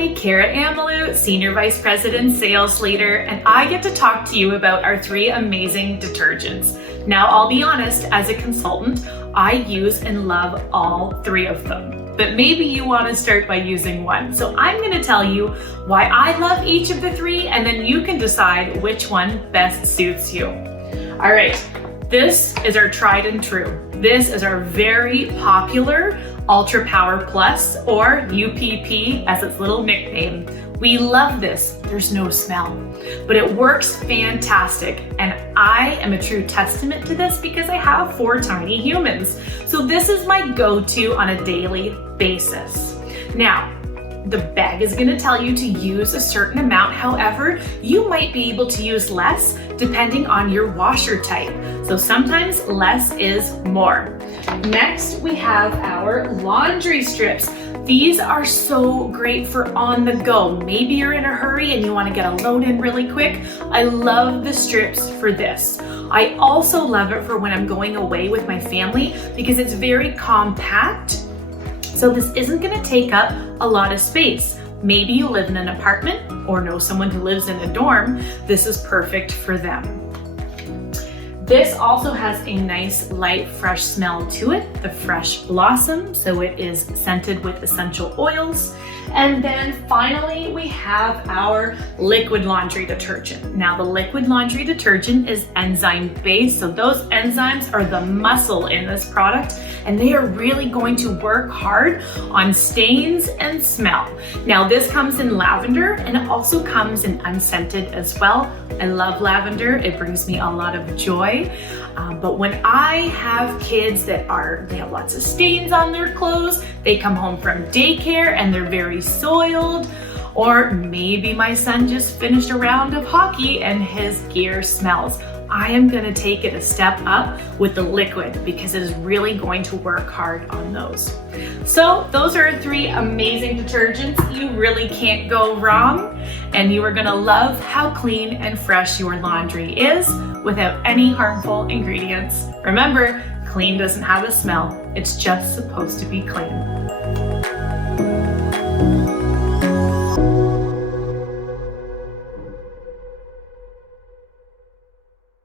Hi, Kara Amalu, Senior Vice President, Sales Leader, and I get to talk to you about our 3 amazing detergents. Now, I'll be honest, as a consultant, I use and love all 3 of them. But maybe you want to start by using one. So I'm going to tell you why I love each of the 3, and then you can decide which one best suits you. All right, this is our tried and true. This is our very popular Ultra Power Plus, or UPP as its little nickname. We love this. There's no smell, but it works fantastic. And I am a true testament to this because I have 4 tiny humans. So this is my go-to on a daily basis. Now, the bag is going to tell you to use a certain amount. However, you might be able to use less depending on your washer type. So sometimes less is more. Next, we have our laundry strips. These are so great for on the go. Maybe you're in a hurry and you want to get a load in really quick. I love the strips for this. I also love it for when I'm going away with my family because it's very compact. So this isn't going to take up a lot of space. Maybe you live in an apartment or know someone who lives in a dorm. This is perfect for them. This also has a nice light fresh smell to it, the fresh blossom, so it is scented with essential oils. And then finally we have our liquid laundry detergent. Now the liquid laundry detergent is enzyme based, so those enzymes are the muscle in this product and they are really going to work hard on stains and smell. Now this comes in lavender and it also comes in unscented as well. I love lavender, it brings me a lot of joy. But when I have kids they have lots of stains on their clothes, they come home from daycare and they're very soiled, or maybe my son just finished a round of hockey and his gear smells. I am going to take it a step up with the liquid because it is really going to work hard on those. So those are 3 amazing detergents. You really can't go wrong, and you are going to love how clean and fresh your laundry is without any harmful ingredients. Remember, clean doesn't have a smell. It's just supposed to be clean.